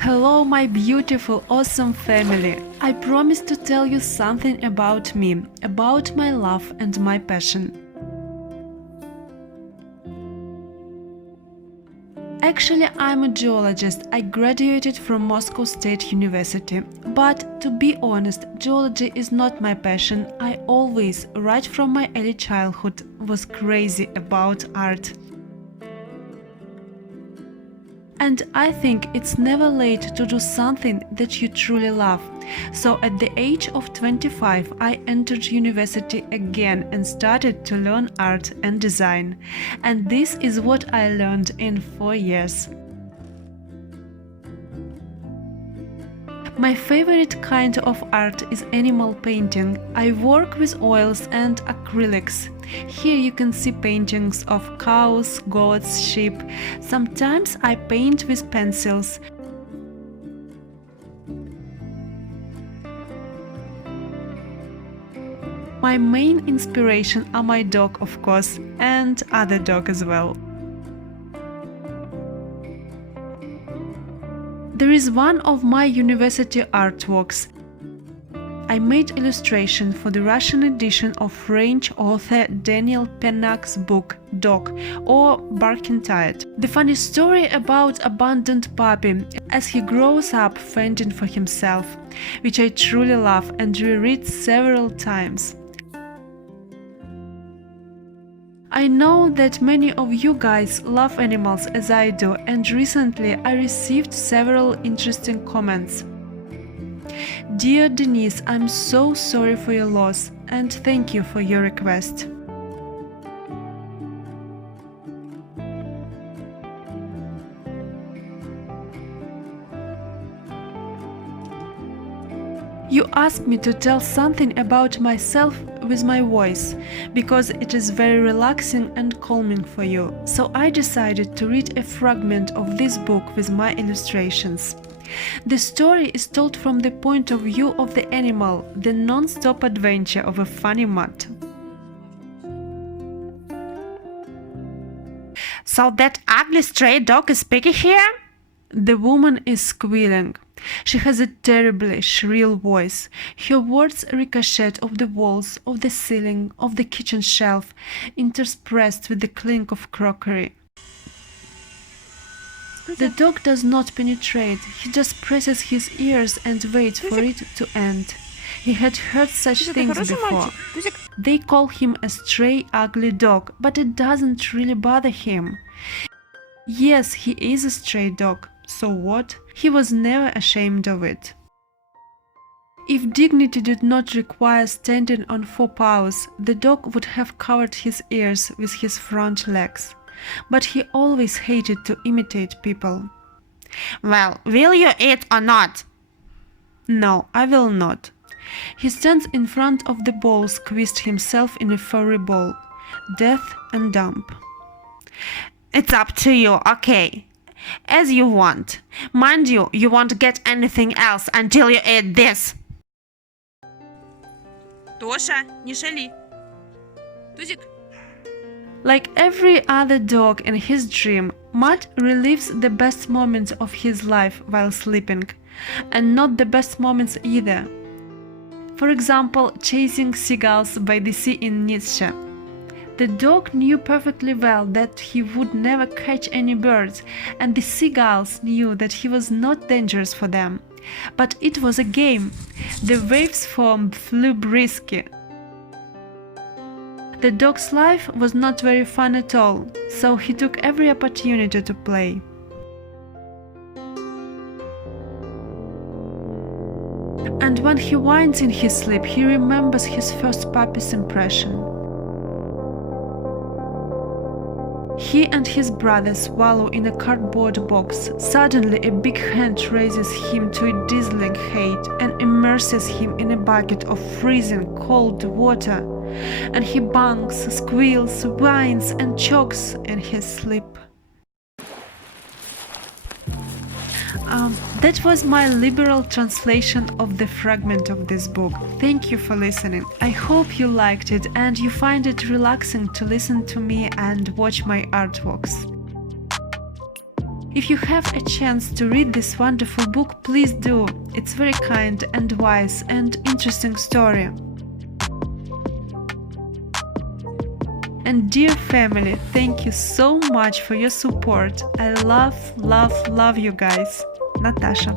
Hello, my beautiful, awesome family! I promise to tell you something about me, about my love and my passion. Actually, I'm a geologist. I graduated from Moscow State University. But to be honest, geology is not my passion. I always, right from my early childhood, was crazy about art. And I think it's never late to do something that you truly love. So at the age of 25, I entered university again and started to learn art and design. And this is what I learned in 4 years. My favorite kind of art is animal painting. I work with oils and acrylics. Here you can see paintings of cows, goats, sheep. Sometimes I paint with pencils. My main inspiration are my dog, of course, and other dog as well. There is one of my university artworks. I made illustration for the Russian edition of French author Daniel Pennack's book Dog or Barking Tired. The funny story about abandoned puppy as he grows up fending for himself, which I truly love and reread several times. I know that many of you guys love animals as I do, and recently I received several interesting comments. Dear Denise, I'm so sorry for your loss and thank you for your request. You asked me to tell something about myself with my voice, because it is very relaxing and calming for you, so I decided to read a fragment of this book with my illustrations. The story is told from the point of view of the animal, the non-stop adventure of a funny mutt. So that ugly stray dog is Piggy here? The woman is squealing. She has a terribly shrill voice. Her words ricochet off the walls, of the ceiling, of the kitchen shelf, interspersed with the clink of crockery. The dog does not penetrate, he just presses his ears and waits for it to end. He had heard such things before. They call him a stray, ugly dog, but it doesn't really bother him. Yes, he is a stray dog. So what? He was never ashamed of it. If dignity did not require standing on 4 paws, the dog would have covered his ears with his front legs. But he always hated to imitate people. Well, will you eat or not? No, I will not. He stands in front of the bowl, squeezed himself in a furry ball. Deaf and dumb. It's up to you, okay. As you want. Mind you, you won't get anything else until you eat this. Тоша, не шали. Тузик. Like every other dog in his dream, Matt relives the best moments of his life while sleeping, and not the best moments either. For example, chasing seagulls by the sea in Nietzsche. The dog knew perfectly well that he would never catch any birds, and the seagulls knew that he was not dangerous for them. But it was a game. The waves foam flew briskly. The dog's life was not very fun at all, so he took every opportunity to play. And when he whines in his sleep, he remembers his first puppy's impression. He and his brother swallow in a cardboard box. Suddenly a big hand raises him to a dazzling height and immerses him in a bucket of freezing cold water. And he bunks, squeals, whines and chokes in his sleep. That was my liberal translation of the fragment of this book. Thank you for listening. I hope you liked it and you find it relaxing to listen to me and watch my artworks. If you have a chance to read this wonderful book, please do. It's very kind and wise and interesting story. And dear family, thank you so much for your support. I love you guys. Natasha.